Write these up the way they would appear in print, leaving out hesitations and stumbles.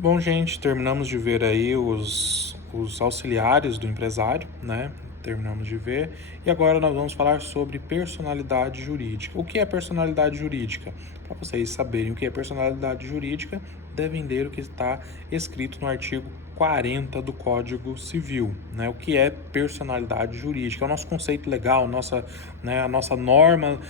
Bom, gente, terminamos de ver aí os auxiliares do empresário, né? Terminamos de ver. E agora nós vamos falar sobre personalidade jurídica. O que é personalidade jurídica? Para vocês saberem o que é personalidade jurídica, devem ler o que está escrito no artigo 40 do Código Civil, né? O que é personalidade jurídica? É o nosso conceito legal, a nossa norma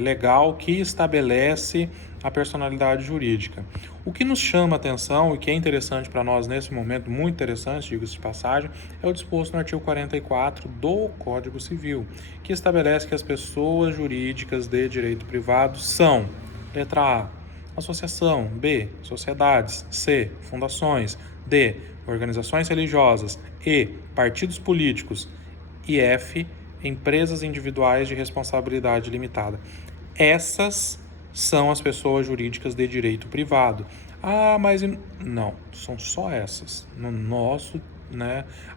legal que estabelece a personalidade jurídica. O que nos chama a atenção e que é interessante para nós nesse momento, muito interessante, diga-se de passagem, é o disposto no artigo 44 do Código Civil, que estabelece que as pessoas jurídicas de direito privado são, letra A, associação, B, sociedades, C, fundações, D, organizações religiosas, E, partidos políticos e F, empresas individuais de responsabilidade limitada. Essas são as pessoas jurídicas de direito privado. Ah, mas não, são só essas. No nosso,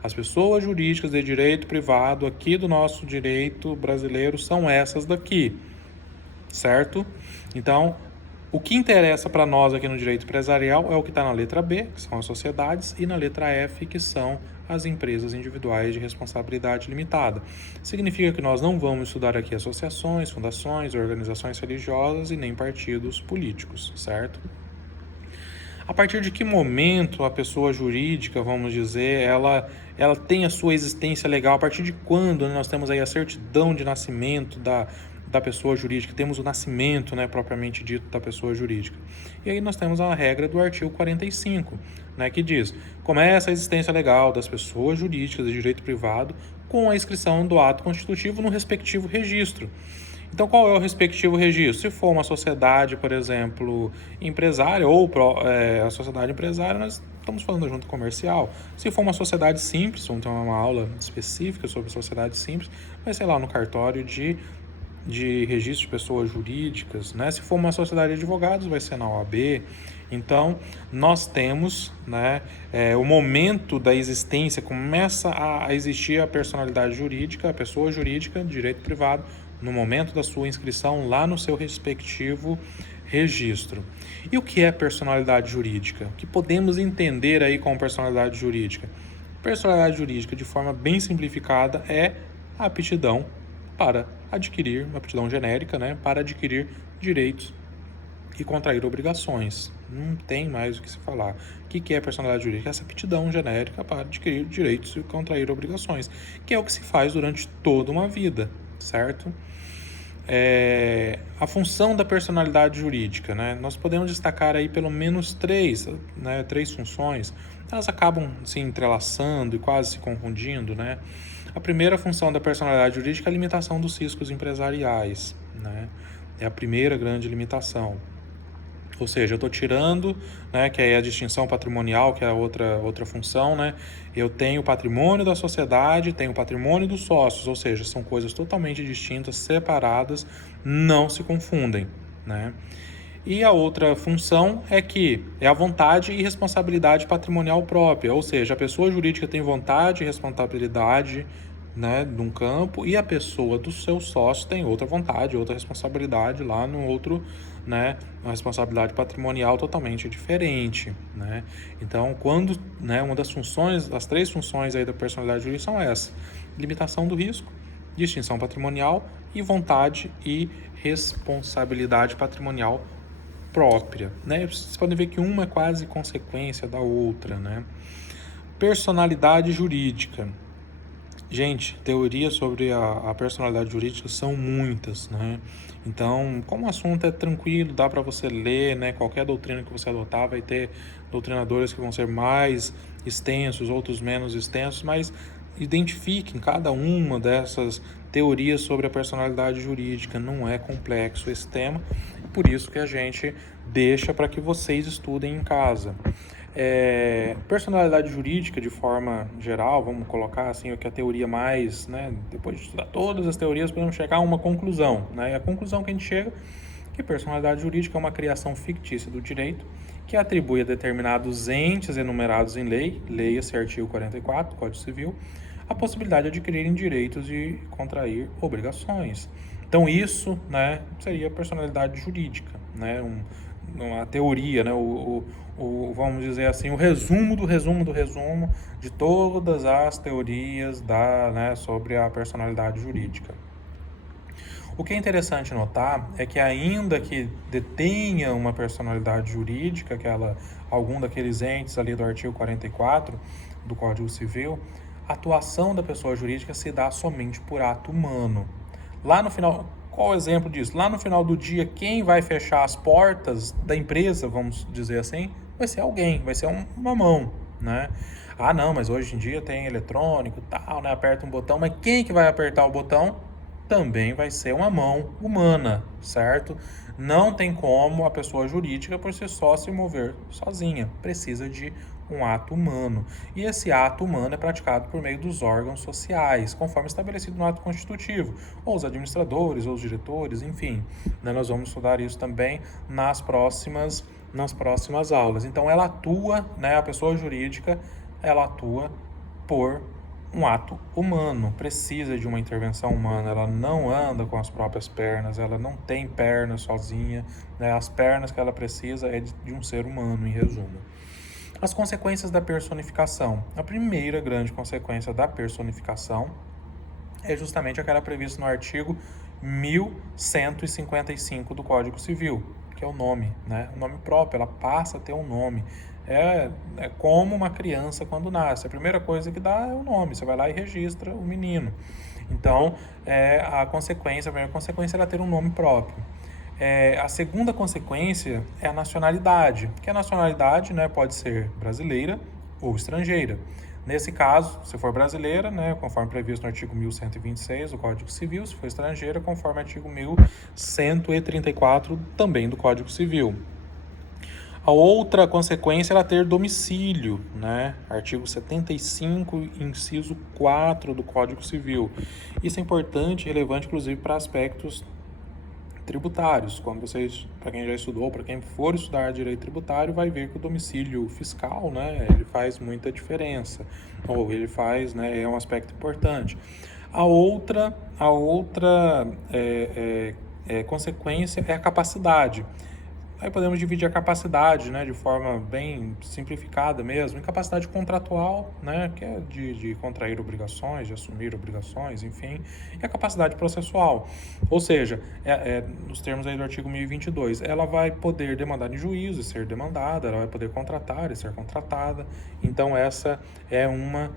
as pessoas jurídicas de direito privado aqui do nosso direito brasileiro são essas daqui, certo? Então, o que interessa para nós aqui no direito empresarial é o que está na letra B, que são as sociedades, e na letra F, que são as empresas individuais de responsabilidade limitada. Significa que nós não vamos estudar aqui associações, fundações, organizações religiosas e nem partidos políticos, certo? A partir de que momento a pessoa jurídica, vamos dizer, ela tem a sua existência legal? A partir de quando, né, nós temos aí a certidão de nascimento da pessoa jurídica, temos o nascimento, né, propriamente dito, da pessoa jurídica. E aí nós temos a regra do artigo 45, né, que diz: começa a existência legal das pessoas jurídicas de direito privado com a inscrição do ato constitutivo no respectivo registro. Então, qual é o respectivo registro? Se for uma sociedade, por exemplo, empresária ou a sociedade empresária, nós estamos falando da junta comercial. Se for uma sociedade simples, vamos ter uma aula específica sobre sociedade simples, vai ser lá no cartório de registro de pessoas jurídicas, né? Se for uma sociedade de advogados, vai ser na OAB. Então, nós temos, o momento da existência, começa a existir a personalidade jurídica, a pessoa jurídica de direito privado, no momento da sua inscrição lá no seu respectivo registro. E o que é personalidade jurídica? O que podemos entender aí como personalidade jurídica? Personalidade jurídica, de forma bem simplificada, é a aptidão para adquirir, uma aptidão genérica, para adquirir direitos e contrair obrigações. Não tem mais o que se falar. O que é personalidade jurídica? Essa aptidão genérica para adquirir direitos e contrair obrigações, que é o que se faz durante toda uma vida, certo? A função da personalidade jurídica, nós podemos destacar aí pelo menos três funções. Elas acabam se entrelaçando e quase se confundindo, A primeira função da personalidade jurídica é a limitação dos riscos empresariais, É a primeira grande limitação. Ou seja, eu estou tirando, que é a distinção patrimonial, que é a outra função, Eu tenho o patrimônio da sociedade, tenho o patrimônio dos sócios, ou seja, são coisas totalmente distintas, separadas, não se confundem, E a outra função é a vontade e responsabilidade patrimonial própria, ou seja, a pessoa jurídica tem vontade e responsabilidade, de um campo, e a pessoa do seu sócio tem outra vontade, outra responsabilidade lá no outro, uma responsabilidade patrimonial totalmente diferente, Então, quando, uma das funções, as três funções aí da personalidade jurídica são essas: limitação do risco, distinção patrimonial e vontade e responsabilidade patrimonial própria, Vocês podem ver que uma é quase consequência da outra, Personalidade jurídica. Gente, teorias sobre a personalidade jurídica são muitas, Então, como o assunto é tranquilo, dá para você ler, Qualquer doutrina que você adotar vai ter doutrinadores que vão ser mais extensos, outros menos extensos, mas identifiquem cada uma dessas teorias sobre a personalidade jurídica. Não é complexo esse tema, por isso que a gente deixa para que vocês estudem em casa. Personalidade jurídica, de forma geral, vamos colocar assim, o que é a teoria mais, depois de estudar todas as teorias, podemos chegar a uma conclusão, E a conclusão que a gente chega é que personalidade jurídica é uma criação fictícia do direito que atribui a determinados entes enumerados em lei, leia-se artigo 44 do Código Civil, a possibilidade de adquirirem direitos e contrair obrigações. Então isso, seria personalidade jurídica, uma teoria, né? Vamos dizer assim, o resumo do resumo do resumo de todas as teorias né, sobre a personalidade jurídica. O que é interessante notar é que, ainda que detenha uma personalidade jurídica, algum daqueles entes ali do artigo 44 do Código Civil, a atuação da pessoa jurídica se dá somente por ato humano. Lá no final, qual o exemplo disso? Lá no final do dia, quem vai fechar as portas da empresa, vamos dizer assim, vai ser alguém, vai ser uma mão, né? Ah, não, mas hoje em dia tem eletrônico e tal, né? Aperta um botão, mas quem que vai apertar o botão? Também vai ser uma mão humana, certo? Não tem como a pessoa jurídica por si só se mover sozinha, precisa de um ato humano. E esse ato humano é praticado por meio dos órgãos sociais, conforme estabelecido no ato constitutivo, ou os administradores, ou os diretores, enfim. Né? Nós vamos estudar isso também nas próximas aulas. Então ela atua, né, a pessoa jurídica, ela atua por um ato humano, precisa de uma intervenção humana, ela não anda com as próprias pernas, ela não tem pernas sozinha, né? As pernas que ela precisa é de um ser humano, em resumo. As consequências da personificação. A primeira grande consequência da personificação é justamente aquela prevista no artigo 1155 do Código Civil, que é o nome, né? O nome próprio, ela passa a ter um nome. É como uma criança quando nasce. A primeira coisa que dá é o nome. Você vai lá e registra o menino. Então, a primeira consequência é ela ter um nome próprio. A segunda consequência é a nacionalidade, que a nacionalidade, né, pode ser brasileira ou estrangeira. Nesse caso, se for brasileira, né, conforme previsto no artigo 1126 do Código Civil, se for estrangeira, conforme o artigo 1134 também do Código Civil. A outra consequência é ela ter domicílio, né? Artigo 75, inciso 4 do Código Civil. Isso é importante e relevante, inclusive, para aspectos tributários. Para quem já estudou, para quem for estudar direito tributário, vai ver que o domicílio fiscal, né, ele faz muita diferença, ou ele faz, né, é um aspecto importante. A outra consequência é a capacidade. Aí podemos dividir a capacidade, né, de forma bem simplificada mesmo, em capacidade contratual, né, que é de contrair obrigações, de assumir obrigações, enfim, e a capacidade processual, ou seja, nos termos aí do artigo 1022, ela vai poder demandar em juízo e ser demandada, ela vai poder contratar e ser contratada. Então essa é uma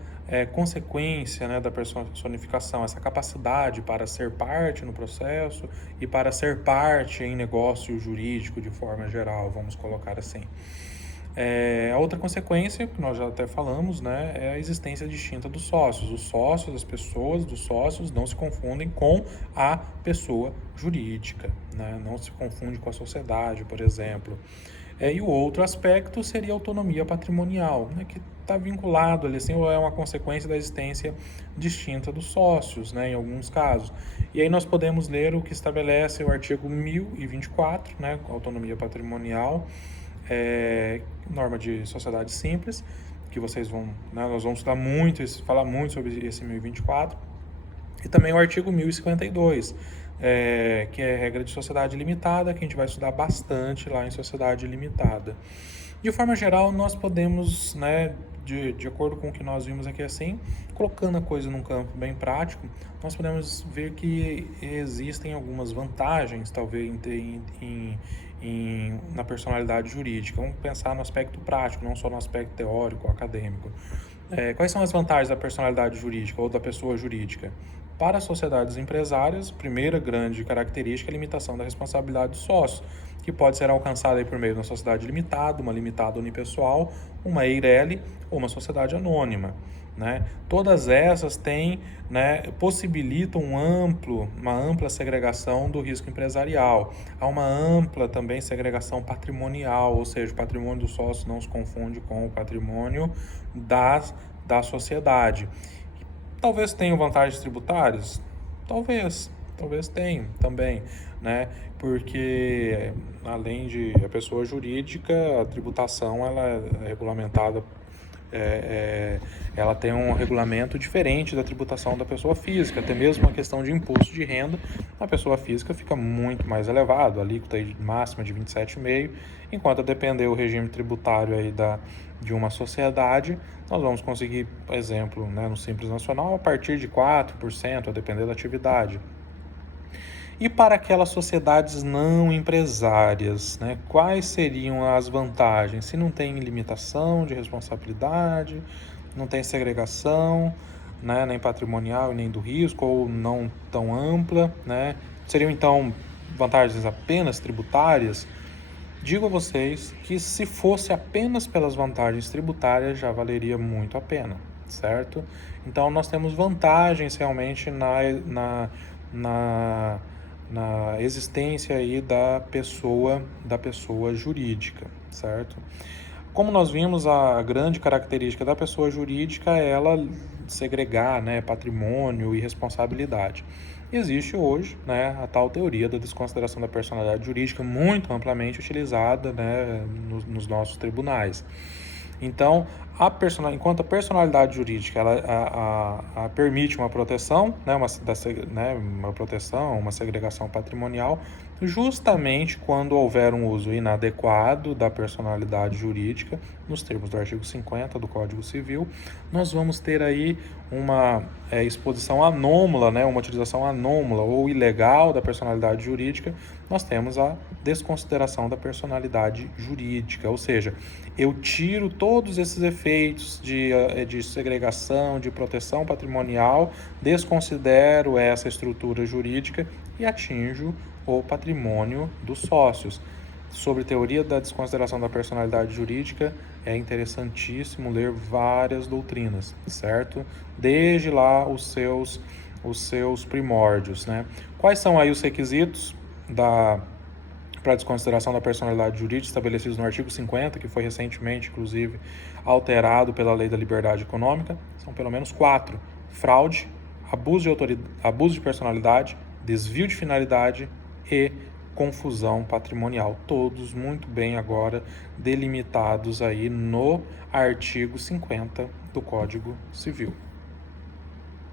consequência, né, da personificação, essa capacidade para ser parte no processo e para ser parte em negócio jurídico de forma geral, vamos colocar assim. A outra consequência, que nós já até falamos, né, é a existência distinta dos sócios. Os sócios, as pessoas dos sócios não se confundem com a pessoa jurídica, né, não se confunde com a sociedade, por exemplo. E o outro aspecto seria a autonomia patrimonial, né, que está vinculado ali, assim, ou é uma consequência da existência distinta dos sócios, né, em alguns casos. E aí nós podemos ler o que estabelece o artigo 1024, né, autonomia patrimonial, norma de sociedade simples, que vocês vão, né, nós vamos falar muito sobre esse 1024, e também o artigo 1052, que é regra de sociedade limitada, que a gente vai estudar bastante lá em sociedade limitada. De forma geral, nós podemos, né, de acordo com o que nós vimos aqui assim, colocando a coisa num campo bem prático, nós podemos ver que existem algumas vantagens, talvez, na personalidade jurídica. Vamos pensar no aspecto prático, não só no aspecto teórico, acadêmico. Quais são as vantagens da personalidade jurídica ou da pessoa jurídica? Para as sociedades empresárias, primeira grande característica é a limitação da responsabilidade do sócio, que pode ser alcançada aí por meio de uma sociedade limitada, uma limitada unipessoal, uma EIRELI ou uma sociedade anônima. Né? Todas essas têm, né, possibilitam uma ampla segregação do risco empresarial. Há uma ampla também segregação patrimonial, ou seja, o patrimônio do sócio não se confunde com o patrimônio da sociedade. Talvez tenham vantagens tributárias? Talvez tenham também, né? Porque além de a pessoa jurídica, a tributação ela é regulamentada ela tem um regulamento diferente da tributação da pessoa física, até mesmo a questão de imposto de renda, a pessoa física fica muito mais elevado, a alíquota máxima de 27,5%, enquanto a depender do regime tributário aí de uma sociedade, nós vamos conseguir, por exemplo, né, no Simples Nacional, a partir de 4%, a depender da atividade. E para aquelas sociedades não empresárias, né, quais seriam as vantagens? Se não tem limitação de responsabilidade, não tem segregação, né, nem patrimonial e nem do risco, ou não tão ampla, né? Seriam então vantagens apenas tributárias? Digo a vocês que se fosse apenas pelas vantagens tributárias já valeria muito a pena, certo? Então nós temos vantagens realmente na existência aí da pessoa jurídica, certo? Como nós vimos, a grande característica da pessoa jurídica é ela segregar, né, patrimônio e responsabilidade. Existe hoje, né, a tal teoria da desconsideração da personalidade jurídica, muito amplamente utilizada, né, nos nossos tribunais. Então, enquanto a personalidade jurídica ela permite uma proteção, né, uma proteção, uma segregação patrimonial, justamente quando houver um uso inadequado da personalidade jurídica, nos termos do artigo 50 do Código Civil, nós vamos ter aí uma exposição anômala, né, uma utilização anômala ou ilegal da personalidade jurídica. Nós temos a desconsideração da personalidade jurídica, ou seja, eu tiro todos esses efeitos de segregação, de proteção patrimonial, desconsidero essa estrutura jurídica e atinjo o patrimônio dos sócios. Sobre teoria da desconsideração da personalidade jurídica, é interessantíssimo ler várias doutrinas, certo? Desde lá os seus primórdios, né? Quais são aí os requisitos para a desconsideração da personalidade jurídica estabelecidos no artigo 50, que foi recentemente, inclusive, alterado pela Lei da Liberdade Econômica? São pelo menos 4: fraude, abuso de personalidade, desvio de finalidade e confusão patrimonial, todos muito bem agora delimitados aí no artigo 50 do Código Civil.